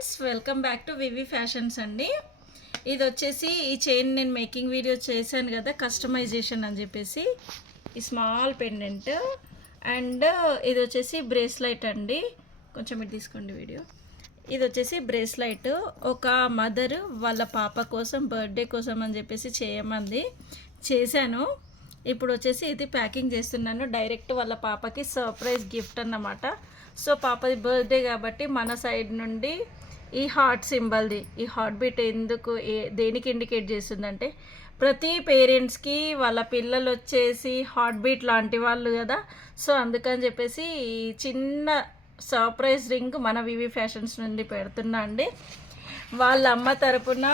Friends, welcome back to వివి fashions అండి. ఇది వచ్చేసి ఈ చైన్ నేను మేకింగ్ వీడియో చేశాను కదా, కస్టమైజేషన్ అని చెప్పేసి. ఈ స్మాల్ పెండెంట్ అండ్ ఇది వచ్చేసి బ్రేస్లైట్ అండి. కొంచెం ఇది తీసుకోండి వీడియో. ఇది వచ్చేసి బ్రేస్లైట్ ఒక మదర్ వాళ్ళ పాప కోసం బర్త్డే కోసం అని చెప్పేసి చేయమంది, చేశాను. ఇప్పుడు వచ్చేసి ఇది ప్యాకింగ్ చేస్తున్నాను. డైరెక్ట్ వాళ్ళ పాపకి సర్ప్రైజ్ గిఫ్ట్ అన్నమాట. సో పాపది బర్త్డే కాబట్టి మన సైడ్ నుండి ఈ హార్ట్ సింబల్ది, ఈ హార్ట్ బీట్ ఎందుకు దేనికి ఇండికేట్ చేస్తుందంటే, ప్రతి పేరెంట్స్కి వాళ్ళ పిల్లలు వచ్చేసి హార్ట్ బీట్ లాంటి వాళ్ళు కదా. సో అందుకని చెప్పేసి ఈ చిన్న సర్ప్రైజ్ రింగ్ మన వివి ఫ్యాషన్స్ నుండి పెడుతున్నా అండి. వాళ్ళ అమ్మ తరపున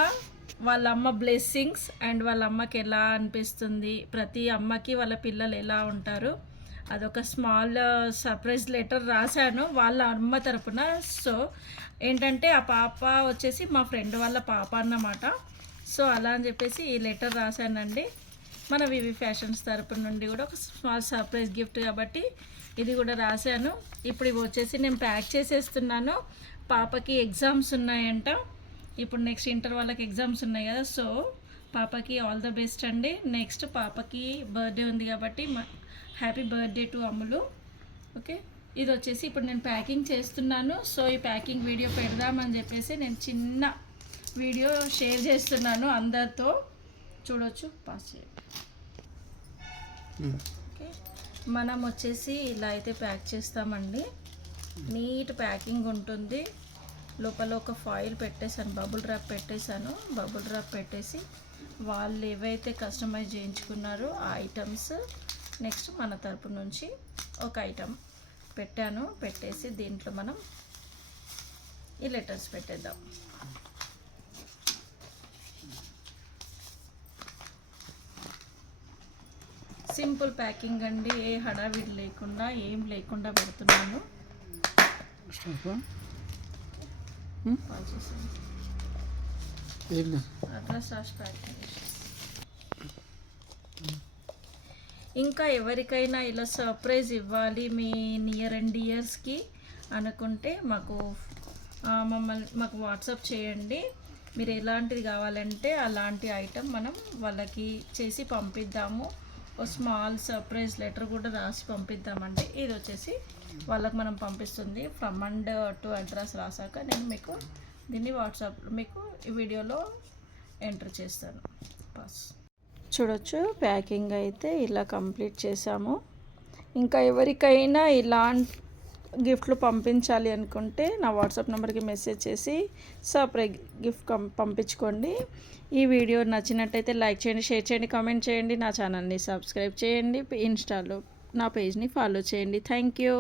వాళ్ళ అమ్మ బ్లెస్సింగ్స్ అండ్ వాళ్ళ అమ్మకి ఎలా అనిపిస్తుంది, ప్రతి అమ్మకి వాళ్ళ పిల్లలు ఎలా ఉంటారు, అదొక స్మాల్ సర్ప్రైజ్ లెటర్ రాశాను వాళ్ళ అమ్మ తరపున. సో ఏంటంటే ఆ పాప వచ్చేసి మా ఫ్రెండ్ వాళ్ళ పాప అన్నమాట. సో అలా అని చెప్పేసి ఈ లెటర్ రాశానండి. మన వివి ఫ్యాషన్స్ తరపు నుండి కూడా ఒక స్మాల్ సర్ప్రైజ్ గిఫ్ట్ కాబట్టి ఇది కూడా రాశాను. ఇప్పుడు ఇవి వచ్చేసి నేను ప్యాక్ చేసేస్తున్నాను. పాపకి ఎగ్జామ్స్ ఉన్నాయంట, ఇప్పుడు నెక్స్ట్ ఇంటర్ వాళ్ళకి ఎగ్జామ్స్ ఉన్నాయి కదా. సో పాపకి ఆల్ ద బెస్ట్ అండి. నెక్స్ట్ పాపకి బర్త్డే ఉంది కాబట్టి happy birthday to Ammulu. Okay, ఇది వచ్చేసి ఇప్పుడు నేను ప్యాకింగ్ చేస్తున్నాను. సో ఈ ప్యాకింగ్ వీడియో పెడదామని చెప్పేసి నేను చిన్న వీడియో షేర్ చేస్తున్నాను అందరితో. చూడొచ్చు, పాస్ చేయండి. ఓకే, మనం వచ్చేసి ఇలా అయితే ప్యాక్ చేస్తామండి. నీట్ ప్యాకింగ్ ఉంటుంది. లోపల ఒక ఫాయిల్ పెట్టేశాను, బబుల్ ర్యాప్ పెట్టేశాను. బబుల్ ర్యాప్ పెట్టేసి వాళ్ళు ఏవైతే కస్టమైజ్ చేయించుకున్నారో ఆ ఐటమ్స్ నెక్స్ట్ మన తరపు నుంచి ఒక ఐటమ్ పెట్టాను. పెట్టేసి దీంట్లో మనం ఈ లెటర్స్ పెట్టేద్దాం. సింపుల్ ప్యాకింగ్ అండి, ఏ హడావిడి లేకుండా ఏం లేకుండా పెడుతున్నాను. అడ్రస్ రాసి ప్యాకింగ్. ఇంకా ఎవరికైనా ఇలా సర్ప్రైజ్ ఇవ్వాలి మీ నియర్ అండ్ డియర్స్కి అనుకుంటే మాకు వాట్సాప్ చేయండి. మీరు ఎలాంటిది కావాలంటే అలాంటి ఐటెం మనం వాళ్ళకి చేసి పంపిద్దాము. ఓ స్మాల్ సర్ప్రైజ్ లెటర్ కూడా రాసి పంపిద్దామండి. ఇది వచ్చేసి వాళ్ళకి మనం పంపిస్తుంది. ఫ్రమ్ అండ్ టు అడ్రస్ రాసాక నేను మీకు దీన్ని వాట్సాప్ మీకు ఈ వీడియోలో ఎంటర్ చేస్తాను. పాస్ చూడొచ్చు, ప్యాకింగ్ అయితే ఇలా కంప్లీట్ చేసాము. ఇంకా ఎవరికైనా ఇలాంటి గిఫ్ట్లు పంపించాలి అనుకుంటే నా వాట్సాప్ నెంబర్కి మెసేజ్ చేసి సర్ప్రైజ్ గిఫ్ట్ పంపించుకోండి. ఈ వీడియో నచ్చినట్టయితే లైక్ చేయండి, షేర్ చేయండి, కామెంట్ చేయండి. నా ఛానల్ని సబ్స్క్రైబ్ చేయండి. ఇన్స్టాలో నా పేజ్ని ఫాలో చేయండి. Thank you.